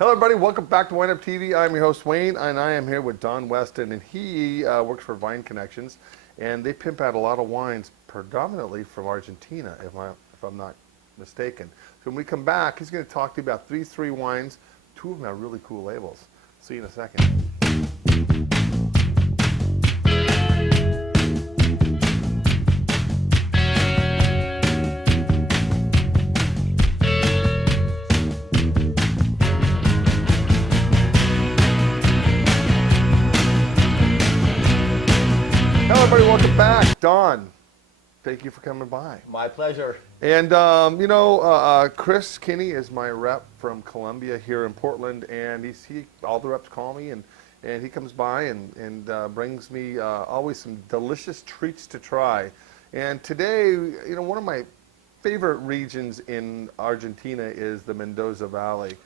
Hello, everybody. Welcome back to WineupTV. I'm your host, Wayne, and I am here with Don Weston, and he works for Vine Connections, and they pimp out a lot of wines, predominantly from Argentina, if I'm not mistaken. So when we come back, he's going to talk to you about three wines. Two of them have really cool labels. See you in a second. Hello, everybody. Welcome back. Don, thank you for coming by. My pleasure. And, Chris Kinney is my rep from Columbia here in Portland, and all the reps call me, and he comes by and brings me always some delicious treats to try. And today, one of my favorite regions in Argentina is the Mendoza Valley.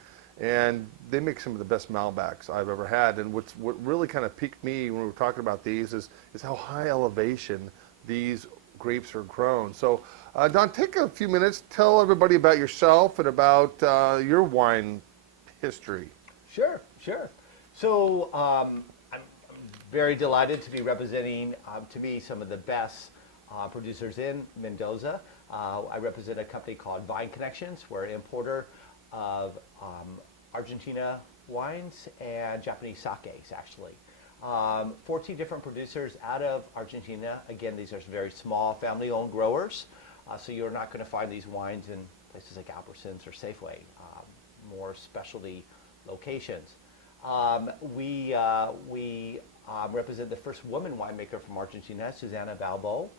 And they make some of the best Malbecs I've ever had. And what really kind of piqued me when we were talking about these is how high elevation these grapes are grown. So, Don, take a few minutes, tell everybody about yourself and about your wine history. Sure. So I'm very delighted to be representing, to me, some of the best producers in Mendoza. I represent a company called Vine Connections. We're an importer of Argentina wines and Japanese sakes, actually. 14 different producers out of Argentina. Again, these are very small family-owned growers, so you're not going to find these wines in places like Albertsons or Safeway, more specialty locations. We represent the first woman winemaker from Argentina, Susana Balbo,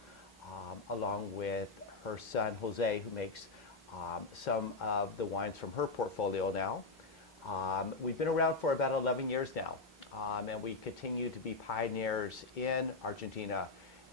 along with her son, Jose, who makes some of the wines from her portfolio now. We've been around for about 11 years now, and we continue to be pioneers in Argentina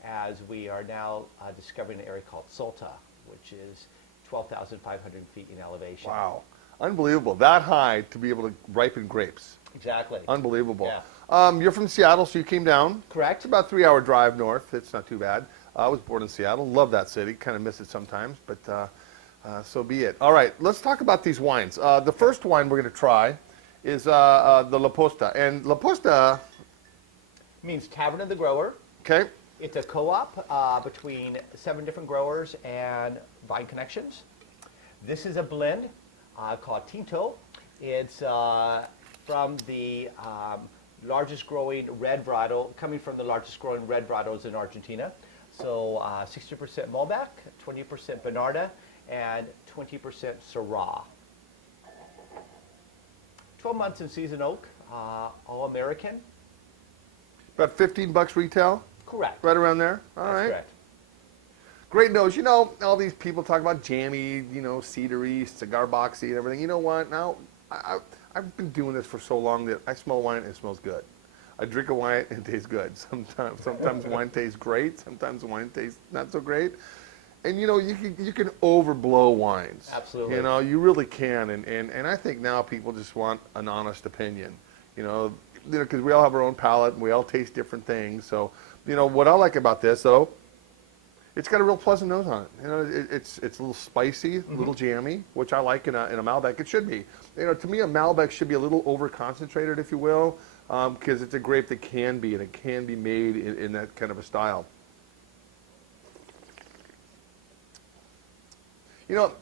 as we are now discovering an area called Salta, which is 12,500 feet in elevation. Wow. Unbelievable. That high to be able to ripen grapes. Exactly. Unbelievable. Yeah. You're from Seattle, so you came down. Correct. It's about a 3-hour drive north. It's not too bad. I was born in Seattle. Love that city. Kind of miss it sometimes, but so be it. All right, let's talk about these wines. The first wine we're going to try is the La Posta. And La Posta means Tavern of the Grower. Okay. It's a co-op between 7 different growers and Vine Connections. This is a blend called Tinto. It's from the largest growing red varietal, coming from the largest growing red varietals in Argentina. So 60% Malbec, 20% Bonarda, and 20% Syrah. 12 months in season oak, all American. About $15 retail? Correct. Right around there? All That's right. correct. Great nose. All these people talk about jammy, cedary, cigar boxy and everything. You know what? Now, I've been doing this for so long that I smell wine and it smells good. I drink a wine and it tastes good. Sometimes wine tastes great. Sometimes wine tastes not so great. And you can overblow wines. Absolutely. You really can. And I think now people just want an honest opinion. Because we all have our own palate and we all taste different things. So, what I like about this though, it's got a real pleasant nose on it. It's a little spicy, a little jammy, which I like in a Malbec. It should be. To me, a Malbec should be a little over concentrated, if you will, because it's a grape that can be, and it can be made in that kind of a style.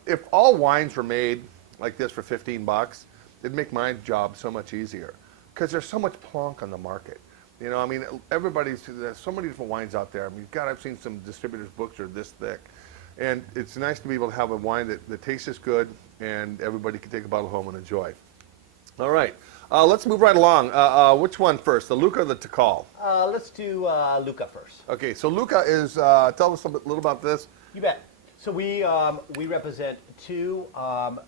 If all wines were made like this for $15, it'd make my job so much easier, because there's so much plonk on the market. There's so many different wines out there. I've seen some distributors' books are this thick. And it's nice to be able to have a wine that tastes good and everybody can take a bottle home and enjoy. All right, let's move right along. Which one first, the Luca or the Tikal? Let's do Luca first. Okay, so Luca is, tell us a little about this. You bet. So we represent two of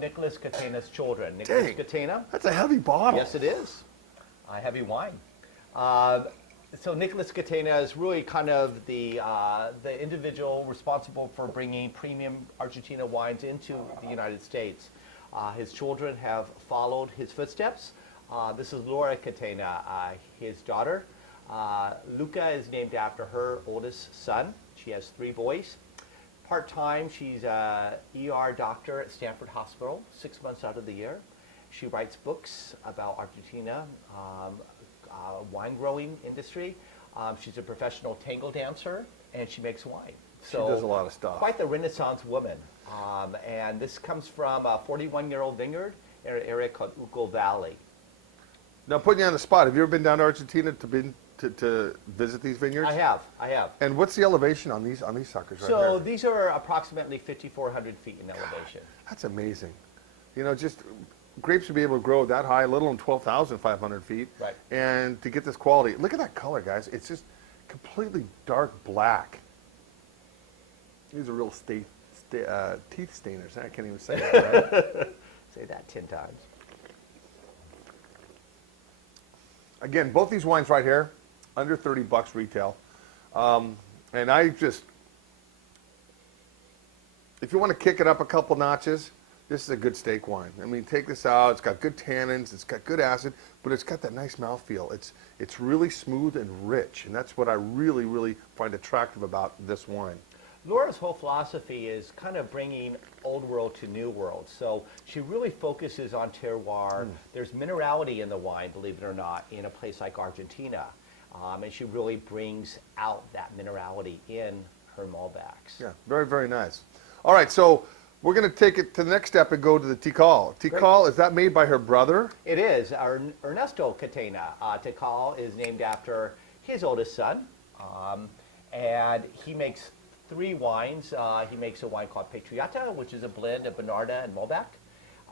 Nicholas Catena's children. Nicholas Catena. That's a heavy bottle. Yes, it is. A heavy wine. So Nicholas Catena is really kind of the individual responsible for bringing premium Argentina wines into the United States. His children have followed his footsteps. This is Laura Catena, his daughter. Luca is named after her oldest son. She has 3 boys. Part-time, she's a ER doctor at Stanford Hospital, 6 months out of the year. She writes books about Argentina, wine growing industry. She's a professional tango dancer, and she makes wine. She does a lot of stuff. Quite the Renaissance woman. And this comes from a 41-year-old vineyard in an area called Uco Valley. Now, putting you on the spot, have you ever been down to Argentina to visit these vineyards? I have. And what's the elevation on these suckers right So here? these are approximately 5,400 feet in elevation. That's amazing. You know, just grapes to be able to grow that high, let alone 12,500 feet. Right. And to get this quality. Look at that color, guys. It's just completely dark black. These are real teeth stainers. I can't even say that, right? Say that 10 times. Again, both these wines right here, under 30 bucks retail. And I just, if you want to kick it up a couple notches, this is a good steak wine. I mean, take this out. It's got good tannins. It's got good acid, but it's got that nice mouthfeel. It's really smooth and rich, and that's what I really, really find attractive about this wine. Laura's whole philosophy is kind of bringing old world to new world. So she really focuses on terroir. There's minerality in the wine, believe it or not, in a place like Argentina. And she really brings out that minerality in her Malbecs. Yeah, very, very nice. All right, so we're going to take it to the next step and go to the Tikal. Tikal, is that made by her brother? It is. Ernesto Catena. Tikal is named after his oldest son. And he makes 3 wines. He makes a wine called Patriota, which is a blend of Bonarda and Malbec.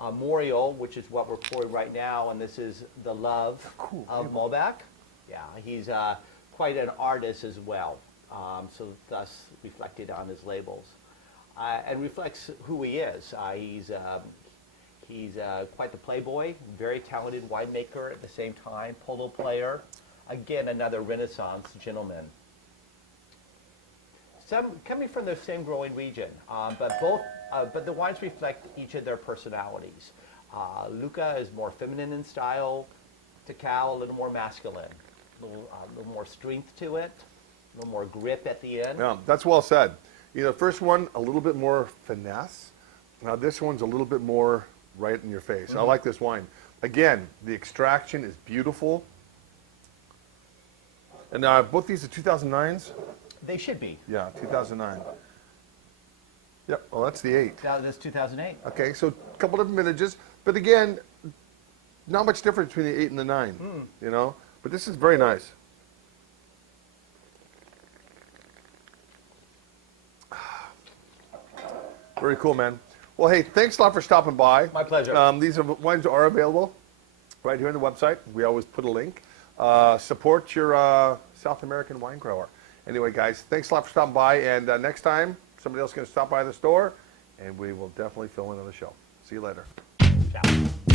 Moriel, which is what we're pouring right now, and this is the love of Malbec. Yeah, he's quite an artist as well, so thus reflected on his labels. And reflects who he is. He's quite the playboy, very talented winemaker at the same time, polo player. Again, another Renaissance gentleman. Some coming from the same growing region, but the wines reflect each of their personalities. Luca is more feminine in style. Tikal a little more masculine, a little more strength to it, a little more grip at the end. Yeah, that's well said. You know, first one, a little bit more finesse. Now this one's a little bit more right in your face. I like this wine. Again, the extraction is beautiful. And both these are 2009s? They should be. Yeah, 2009. Yep, well that's the 8. That's 2008. Okay, so a couple different vintages. But again, not much difference between the 8 and the 9, you know? But this is very nice. Very cool, man. Well, hey, thanks a lot for stopping by. My pleasure. These wines are available right here on the website. We always put a link. Support your South American wine grower. Anyway, guys, thanks a lot for stopping by. And next time, somebody else is going to stop by the store, and we will definitely fill in on the show. See you later. Ciao.